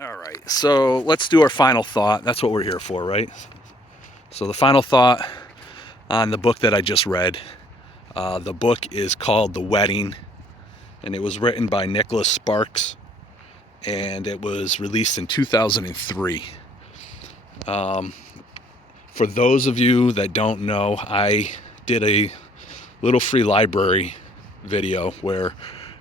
All right, so let's do our final thought. That's what we're here for, right? So, the final thought on the book that I just read. The book is called The Wedding, and it was written by Nicholas Sparks, and it was released in 2003. For those of you that don't know, I did a little free library video where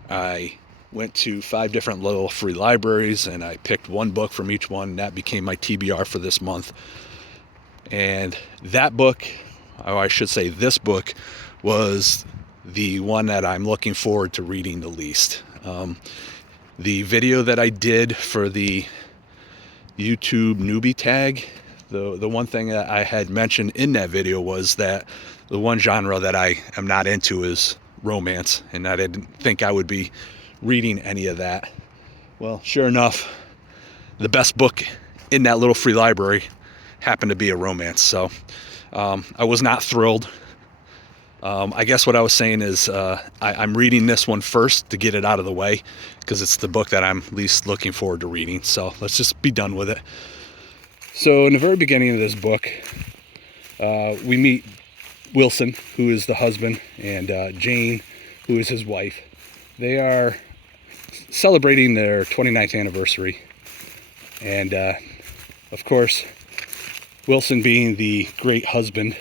I went to 5 different little free libraries and I picked one book from each one, and that became my TBR for this month. And that book, or I should say this book, was the one that I'm looking forward to reading the least. The video that I did for the YouTube newbie tag, the one thing that I had mentioned in that video was that the one genre that I am not into is romance, and I didn't think I would be reading any of that. Well, sure enough, the best book in that little free library happened to be a romance. So I was not thrilled. I guess what I was saying is I'm reading this one first to get it out of the way because it's the book that I'm least looking forward to reading. So let's just be done with it. So in the very beginning of this book, we meet Wilson, who is the husband, and Jane, who is his wife. They are celebrating their 29th anniversary. And of course, Wilson, being the great husband,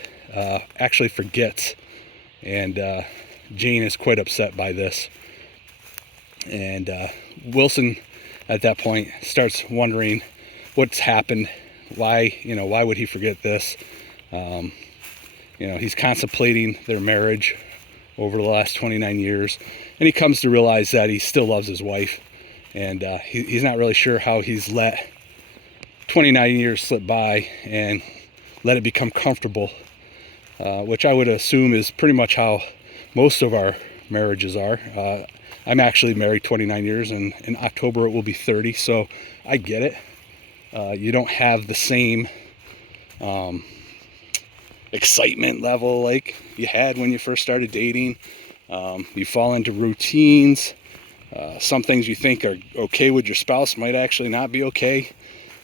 actually forgets. And Jane is quite upset by this. And Wilson, at that point, starts wondering what's happened. Why would he forget this? He's contemplating their marriage over the last 29 years. And he comes to realize that he still loves his wife. And he's not really sure how he's let 29 years slip by and let it become comfortable, which I would assume is pretty much how most of our marriages are. I'm actually married 29 years, and in October it will be 30, so I get it. You don't have the same excitement level like you had when you first started dating. You fall into routines. Some things you think are okay with your spouse might actually not be okay.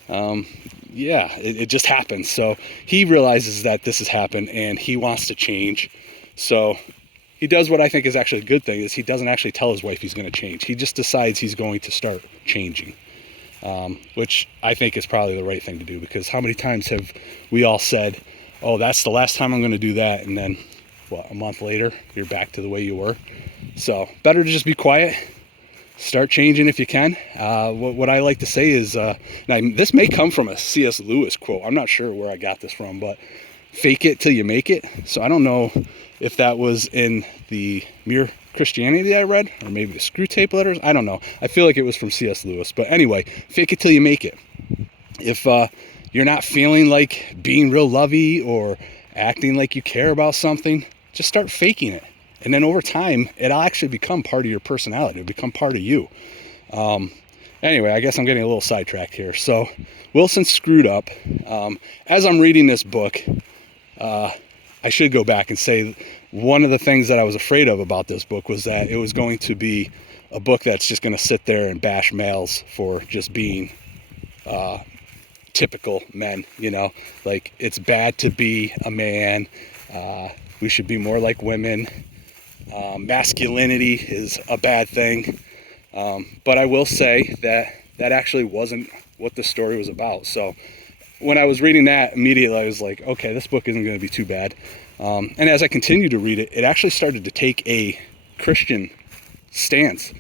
It just happens. So he realizes that this has happened and he wants to change. So he does what I think is actually a good thing, is he doesn't actually tell his wife he's going to change. He just decides he's going to start changing, which I think is probably the right thing to do, because how many times have we all said, oh, that's the last time I'm going to do that, and then a month later you're back to the way you were. So better to just be quiet. Start changing if you can. What I like to say is, now this may come from a C.S. Lewis quote. I'm not sure where I got this from, but fake it till you make it. So I don't know if that was in the Mere Christianity that I read, or maybe the Screw Tape Letters. I don't know. I feel like it was from C.S. Lewis. But anyway, fake it till you make it. If you're not feeling like being real lovey or acting like you care about something, just start faking it. And then over time, it'll actually become part of your personality. It'll become part of you. Anyway, I guess I'm getting a little sidetracked here. So Wilson screwed up. As I'm reading this book, I should go back and say one of the things that I was afraid of about this book was that it was going to be a book that's just going to sit there and bash males for just being typical men, like it's bad to be a man. We should be more like women. Masculinity is a bad thing. But I will say that actually wasn't what the story was about. So when I was reading that, immediately I was like, okay, this book isn't going to be too bad. And as I continued to read it, it actually started to take a Christian stance.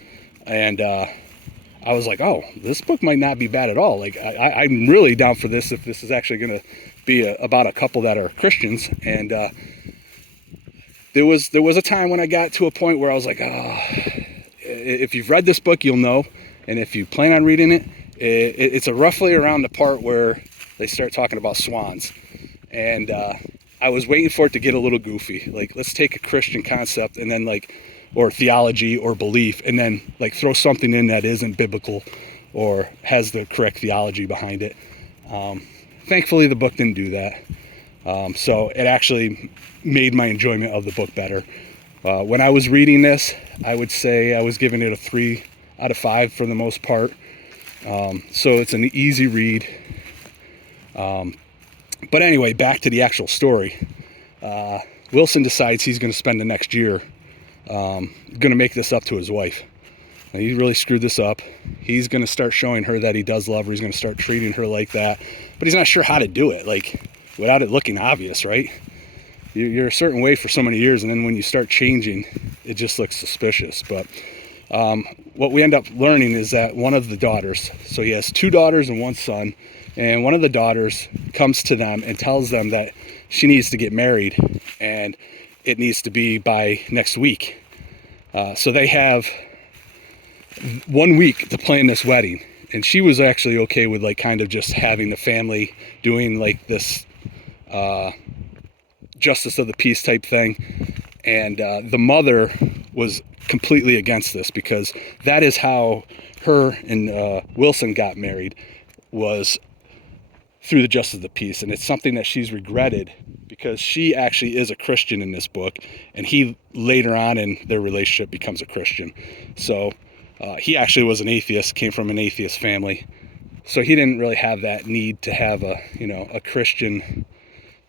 And I was like, oh, this book might not be bad at all. Like, I'm really down for this if this is actually going to be about a couple that are Christians. And there was a time when I got to a point where I was like, oh, if you've read this book, you'll know. And if you plan on reading it, it's roughly around the part where they start talking about swans. And I was waiting for it to get a little goofy. Like, let's take a Christian concept and then or theology or belief, and then throw something in that isn't biblical or has the correct theology behind it. Thankfully, the book didn't do that. So it actually made my enjoyment of the book better. When I was reading this, I would say I was giving it a 3 out of 5 for the most part. So it's an easy read. But anyway, back to the actual story. Wilson decides he's going to spend the next year going to make this up to his wife. And he really screwed this up. He's going to start showing her that he does love her. He's going to start treating her like that. But he's not sure how to do it, like, without it looking obvious, right? You're a certain way for so many years, and then when you start changing, it just looks suspicious. But what we end up learning is that one of the daughters, so he has 2 daughters and 1 son, and one of the daughters comes to them and tells them that she needs to get married, and it needs to be by next week. So they have 1 week to plan this wedding, and she was actually okay with, like, kind of just having the family doing like this justice of the peace type thing. And the mother was completely against this, because that is how her and Wilson got married, was through the justice of the peace. And it's something that she's regretted, because she actually is a Christian in this book, and he later on in their relationship becomes a Christian. So he actually was an atheist, came from an atheist family, so he didn't really have that need to have a Christian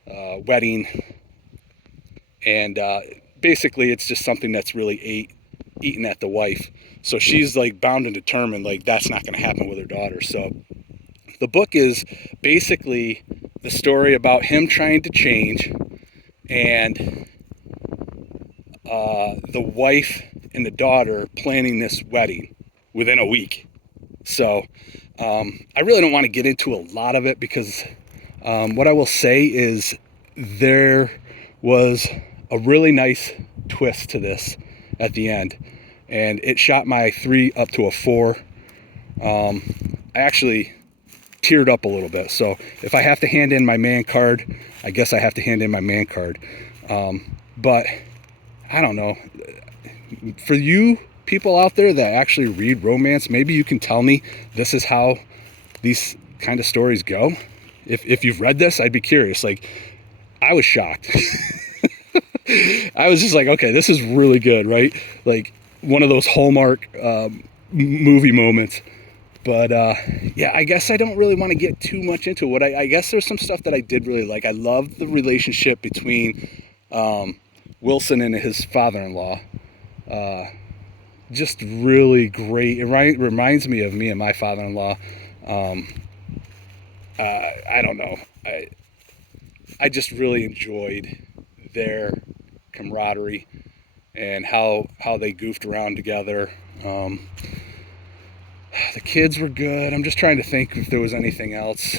wedding. And basically it's just something that's really eaten at the wife. So she's like bound and determined, like, that's not going to happen with her daughter. So the book is basically the story about him trying to change, and the wife and the daughter planning this wedding within a week. So I really don't want to get into a lot of it, because what I will say is there was a really nice twist to this at the end, and it shot my 3 up to a 4. I actually teared up a little bit. So if I have to hand in my man card, I guess I have to hand in my man card. But I don't know. For you people out there that actually read romance, maybe you can tell me this is how these kind of stories go. If you've read this, I'd be curious. Like, I was shocked. I was just like, okay, this is really good, right? Like one of those Hallmark movie moments. But yeah, I guess I don't really want to get too much into it. I guess there's some stuff that I did really like. I loved the relationship between Wilson and his father-in-law. Just really great. It reminds me of me and my father-in-law. I don't know. I just really enjoyed their camaraderie and how they goofed around together. The kids were good. I'm just trying to think if there was anything else.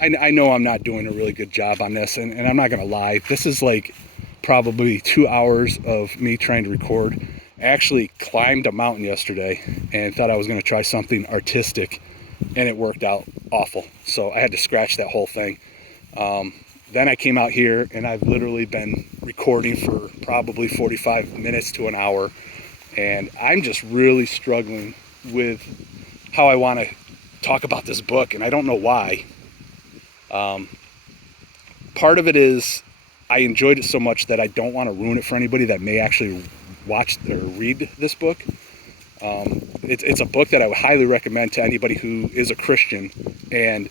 I know I'm not doing a really good job on this, and I'm not going to lie. This is like probably 2 hours of me trying to record. I actually climbed a mountain yesterday and thought I was going to try something artistic, and it worked out awful. So I had to scratch that whole thing. Then I came out here, and I've literally been recording for probably 45 minutes to an hour, and I'm just really struggling with how I want to talk about this book, and I don't know why. Part of it is I enjoyed it so much that I don't want to ruin it for anybody that may actually watch or read this book. It's a book that I would highly recommend to anybody who is a Christian and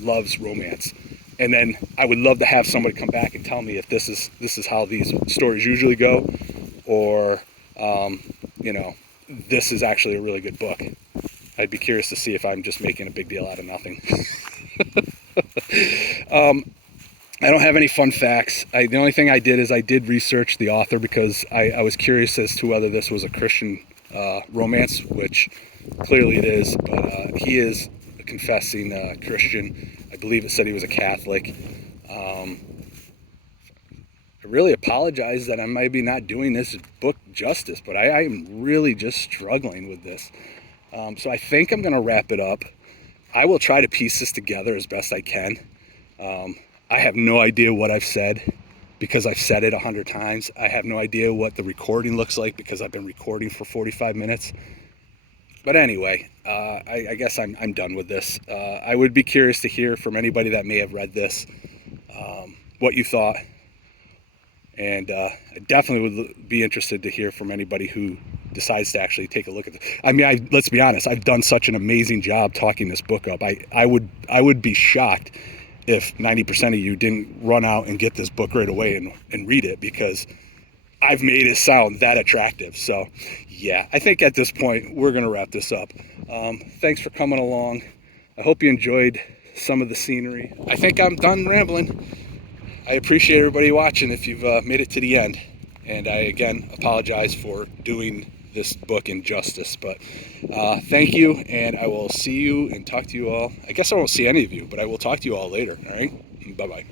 loves romance. And then I would love to have somebody come back and tell me if this is how these stories usually go, or this is actually a really good book. I'd be curious to see if I'm just making a big deal out of nothing. I don't have any fun facts. The only thing I did is I did research the author, because I was curious as to whether this was a Christian romance, which clearly it is, but he is a confessing Christian. I believe it said he was a Catholic. I really apologize that I might be not doing this book justice, but I am really just struggling with this. So I think I'm going to wrap it up. I will try to piece this together as best I can. I have no idea what I've said, because I've said it 100 times. I have no idea what the recording looks like, because I've been recording for 45 minutes. But anyway, I guess I'm done with this. I would be curious to hear from anybody that may have read this, what you thought. And I definitely would be interested to hear from anybody who decides to actually take a look at it. I mean, let's be honest, I've done such an amazing job talking this book up. I would be shocked if 90% of you didn't run out and get this book right away and read it, because I've made it sound that attractive. So yeah, I think at this point we're gonna wrap this up. Thanks for coming along. I hope you enjoyed some of the scenery. I think I'm done rambling. I appreciate everybody watching if you've made it to the end. And I, again, apologize for doing this book injustice. But thank you, and I will see you and talk to you all. I guess I won't see any of you, but I will talk to you all later, all right? Bye-bye.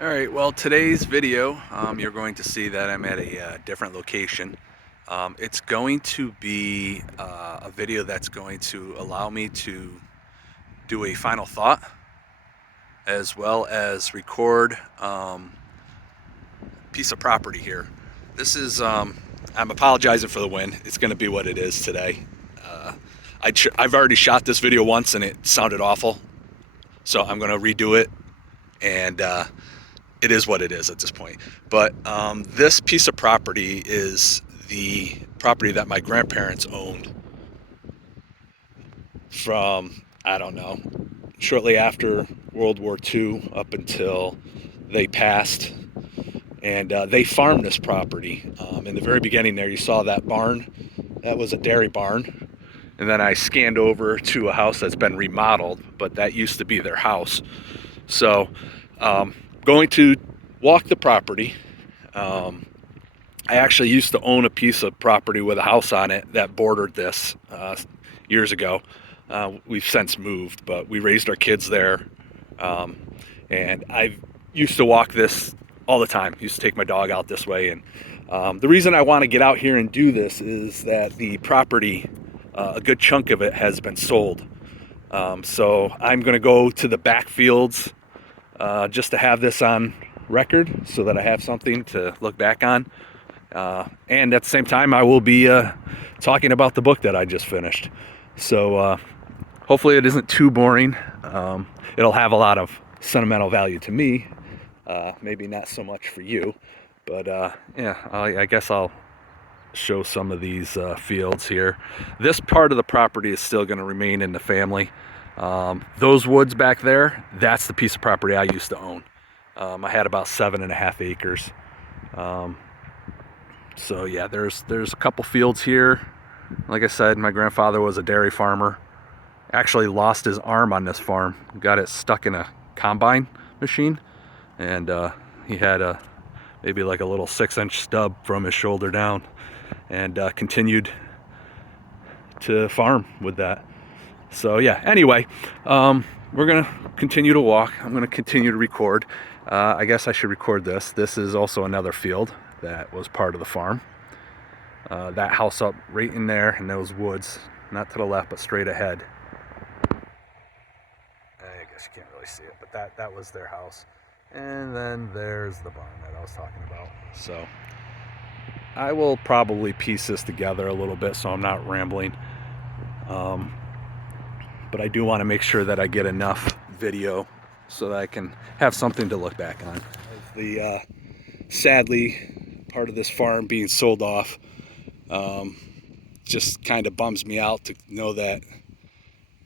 All right, well, today's video, you're going to see that I'm at a different location. It's going to be a video that's going to allow me to do a final thought, as well as record piece of property here. This is, I'm apologizing for the wind. It's going to be what it is today. I've already shot this video once and it sounded awful, so I'm going to redo it, and it is what it is at this point. But this piece of property is the property that my grandparents owned from, I don't know, shortly after World War II up until they passed. And they farmed this property. In the very beginning there, you saw that barn. That was a dairy barn. And then I scanned over to a house that's been remodeled, but that used to be their house. So going to walk the property. I actually used to own a piece of property with a house on it that bordered this years ago. We've since moved, but we raised our kids there. And I used to walk this all the time. Used to take my dog out this way. And the reason I want to get out here and do this is that the property, a good chunk of it has been sold. So I'm going to go to the back fields just to have this on record, so that I have something to look back on. And at the same time, I will be talking about the book that I just finished. So hopefully it isn't too boring. It'll have a lot of sentimental value to me. Maybe not so much for you, but yeah, I guess I'll show some of these fields here. This part of the property is still going to remain in the family. Those woods back there, that's the piece of property I used to own. I had about 7.5 acres. So yeah, there's a couple fields here. Like I said, my grandfather was a dairy farmer. Actually lost his arm on this farm. Got it stuck in a combine machine, and he had maybe like a little 6-inch stub from his shoulder down, and continued to farm with that. So yeah, anyway, we're gonna continue to walk. I'm gonna continue to record. I guess I should record this. This is also another field that was part of the farm. That house up right in there in those woods, not to the left but straight ahead. I guess you can't really see it, but that was their house. And then there's the barn that I was talking about. So I will probably piece this together a little bit so I'm not rambling. But I do want to make sure that I get enough video so that I can have something to look back on. The sadly, part of this farm being sold off just kind of bums me out to know that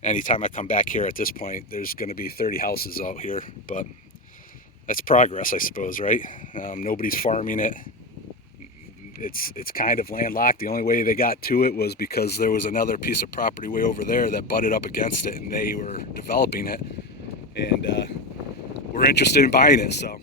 anytime I come back here at this point, there's going to be 30 houses out here. But that's progress, I suppose, right? Nobody's farming it. It's kind of landlocked. The only way they got to it was because there was another piece of property way over there that butted up against it, and they were developing it, and we're interested in buying it. So